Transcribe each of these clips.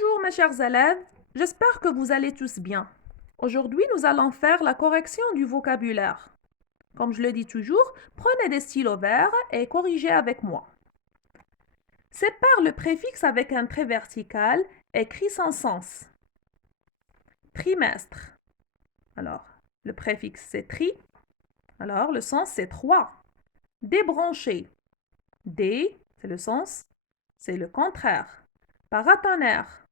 Bonjour mes chers élèves, j'espère que vous allez tous bien. Aujourd'hui, nous allons faire la correction du vocabulaire. Comme je le dis toujours, prenez des stylos verts et corrigez avec moi. Sépare le préfixe avec un trait vertical, écrit sans sens. Trimestre. Alors, le préfixe c'est tri. Alors, le sens c'est 3. Débrancher. Dé, c'est le sens, c'est le contraire. Paratonnerre.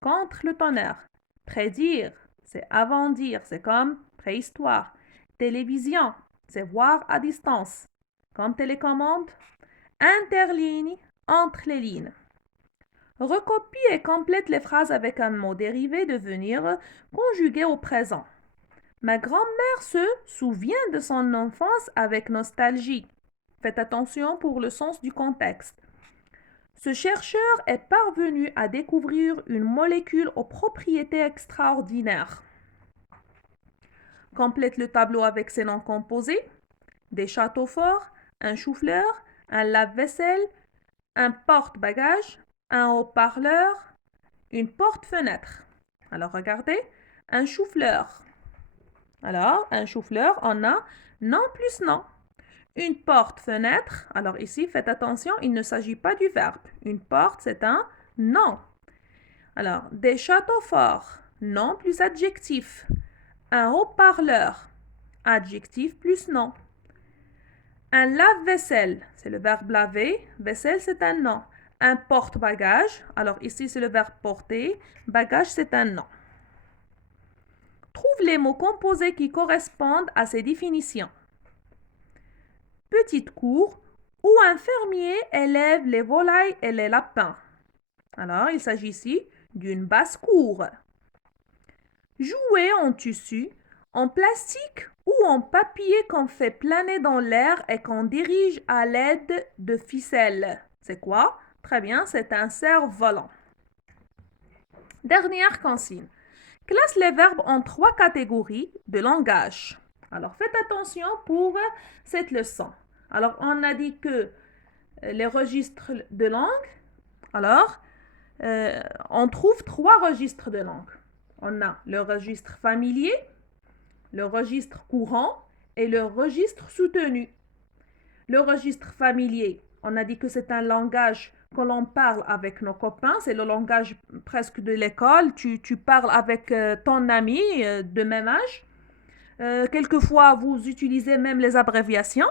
Contre le tonnerre. Prédire, c'est avant dire, c'est comme préhistoire. Télévision, c'est voir à distance, comme télécommande. Interligne, entre les lignes. Recopie et complète les phrases avec un mot dérivé de venir conjugué au présent. Ma grand-mère se souvient de son enfance avec nostalgie. Faites attention pour le sens du contexte. Ce chercheur est parvenu à découvrir une molécule aux propriétés extraordinaires. Complète le tableau avec ses noms composés, des châteaux forts, un chou-fleur, un lave-vaisselle, un porte-bagages, un haut-parleur, une porte-fenêtre. Alors regardez, un chou-fleur. Alors, un chou-fleur, on a non plus non. Une porte-fenêtre, alors ici, faites attention, il ne s'agit pas du verbe. Une porte, c'est un nom. Alors, des châteaux forts, nom plus adjectif. Un haut-parleur, adjectif plus nom. Un lave-vaisselle, c'est le verbe laver. Vaisselle, c'est un nom. Un porte-bagages, alors ici, c'est le verbe porter. Bagage, c'est un nom. Trouve les mots composés qui correspondent à ces définitions. Petite cour où un fermier élève les volailles et les lapins. Alors, il s'agit ici d'une basse-cour. Jouer en tissu, en plastique ou en papier qu'on fait planer dans l'air et qu'on dirige à l'aide de ficelles. C'est quoi? Très bien, c'est un cerf-volant. Dernière consigne. Classe les verbes en 3 catégories de langage. Alors, faites attention pour cette leçon. Alors, on a dit que les registres de langue, alors, on trouve 3 registres de langue. On a le registre familier, le registre courant et le registre soutenu. Le registre familier, on a dit que c'est un langage que l'on parle avec nos copains, c'est le langage presque de l'école. Tu parles avec ton ami de même âge. Quelquefois, vous utilisez même les abréviations.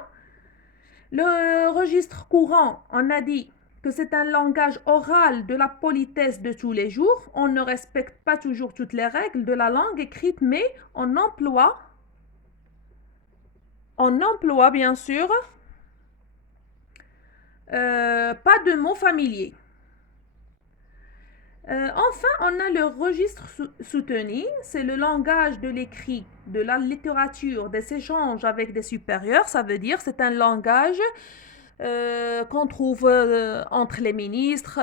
Le registre courant, on a dit que c'est un langage oral de la politesse de tous les jours. On ne respecte pas toujours toutes les règles de la langue écrite, mais on emploie bien sûr pas de mots familiers. Enfin, on a le registre soutenu, c'est le langage de l'écrit, de la littérature, des échanges avec des supérieurs. Ça veut dire c'est un langage qu'on trouve entre les ministres,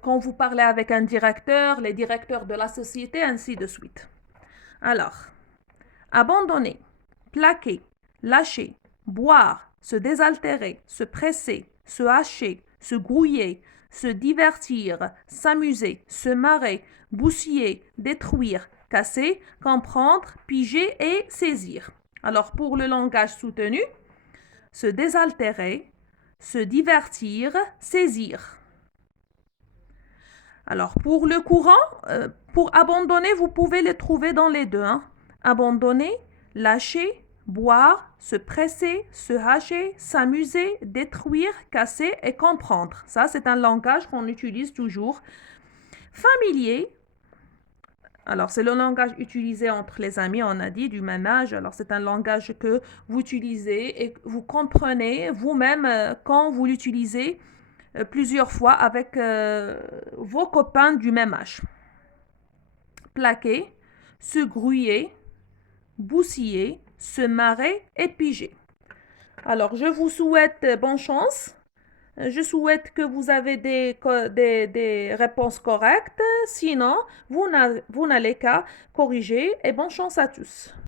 quand vous parlez avec un directeur, les directeurs de la société, ainsi de suite. Alors, abandonner, plaquer, lâcher, boire, se désaltérer, se presser, se hacher, se grouiller, se divertir, s'amuser, se marrer, bousiller, détruire, casser, comprendre, piger et saisir. Alors pour le langage soutenu, se désaltérer, se divertir, saisir. Alors pour le courant, pour abandonner, vous pouvez le trouver dans les deux. Abandonner, lâcher, boire, se presser, se hacher, s'amuser, détruire, casser et comprendre. Ça, c'est un langage qu'on utilise toujours. Familier, alors c'est le langage utilisé entre les amis, on a dit, du même âge. Alors c'est un langage que vous utilisez et que vous comprenez vous-même quand vous l'utilisez plusieurs fois avec vos copains du même âge. Plaquer, se grouiller, bousiller, se marrer et piger. Alors, je vous souhaite bonne chance. Je souhaite que vous avez des réponses correctes. Sinon, vous n'allez qu'à corriger et bonne chance à tous.